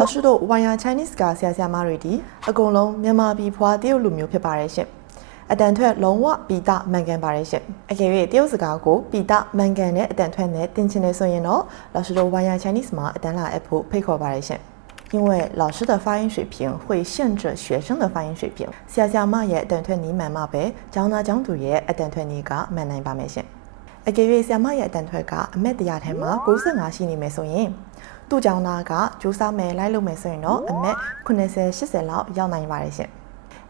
老师တို့ Wire Chinese ကဆရာဆရာမတွေဒီအကုန်လုံးမြန်မာပြည်ဖွာတရုတ်လူမျိုးဖြစ်ပါတယ်ရှင်အတန်ထွက်လုံးဝပီတာမှန်ကန်ပါတယ်ရှင်အကယ်၍တရုတ်စကားကိုပီတာမှန်ကန်တဲ့အတန်ထွက်နဲ့တင်ချင်နေဆိုရင်တော့老师တို့ Wire Chinese မှာအတန်လာအပ်ဖို့ဖိတ်ခေါ်ပါတယ်ရှင်因为老师的发音水平会限制学生的发音水平ဆရာဆရာမရဲ့အတန်ထွက်နီးမှန်မှပဲကျောင်းသားကျောင်းသူရဲ့အတန်ထွက်နီးကမှန်နိုင်ပါမယ်ရှင်အကယ်၍ဆရာမရဲ့အတန်ထွက်ကအမက်တရားထဲမှာ95ရှိနေမယ်ဆိုရင်သူ့ကျောင်းသားကကြိုးစားမယ်လိုက်လုပ်မယ်ဆိုရင်တော့အမက်80 80လောက်ရောက်နိုင်ပါတယ်ရှင်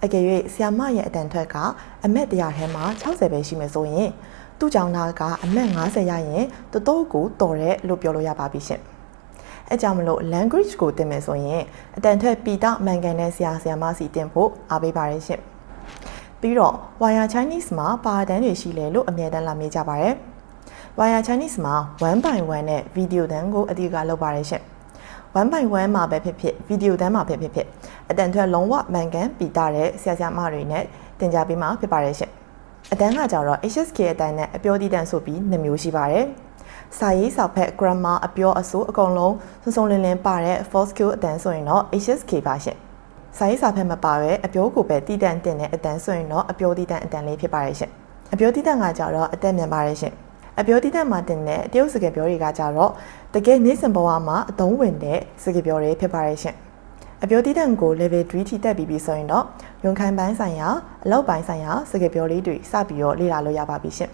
အကယ်၍ဆရာမရဲ့အတန်ထွက်ကအမက်တရားထဲမှာ60ပဲရှိမယ်ဆိုရင်သူ့ကျောင်းသားကအမက်90ရရင်တော်တော်ကိုတော်တဲ့လို့ပြောလို့ရပါပြီရှင်အဲကြောင့်မလို့ language ကိုသင်မယ်ဆိုရင်အတန်ထွက်ပီတာမှန်ကန်တဲ့ဆရာဆရာမစီတင်ဖို့အားပေးပါတယ်ရှင်ပြီးတော့ Wire Chinese မှာပါတန်းတွေရှိလေလို့အမြဲတမ်းလာမေးကြပါတယ် Wire Chinese မှာ1 by 1နဲ့ video တန်းကိုအဓိကလုပ်ပါတယ်ရှင်1 by 1မှာပဲဖြစ်ဖြစ် video တန်းမှာပဲဖြစ်ဖြစ်အတန်ထွက်လုံးဝမှန်ကန်ပီတာတဲ့ဆရာဆရာမတွေနဲ့သင်ကြားပေးမှာဖြစ်ပါတယ်ရှင်အတန်းကကြတော့ HSK အတန်းနဲ့အပြောတည်တန်းဆိုပြီး2မျိုးရှိပါတယ်စာရေးစာဖက် grammar အပြောအဆိုအကုန်လုံးစုံစုံလင်လင်ပါတဲ့ full skill အတန်းဆိုရင်တော့ HSK ပါရှင်စာရေးစာဖက်မပါပဲအပြောကိုပဲတည်တန်းတင်တဲ့အတန်းဆိုရင်တော့အပြောတည်တန်းအတန်းလေးဖြစ်ပါတယ်ရှင်အပြောတည်တန်းကကြတော့အတန်းမြန်ပါတယ်ရှင်အပြောတည်တန်းမှာတင်တဲ့တရုတ်စကားပြောတွေကကြတော့တကယ်နေ့စဉ်ဘဝမှာအသုံးဝင်တဲ့စကားပြောတွေဖြစ်ပါတယ်ရှင်အပြောတည်တန်းကို level 3ထိတက်ပြီးဆိုရင်တော့ရုံခိုင်ပိုင်းဆိုင်ရာအလောက်ပိုင်းဆိုင်ရာစကားပြောလေးတွေစပြီးတော့လေ့လာလို့ရပါပြီရှင်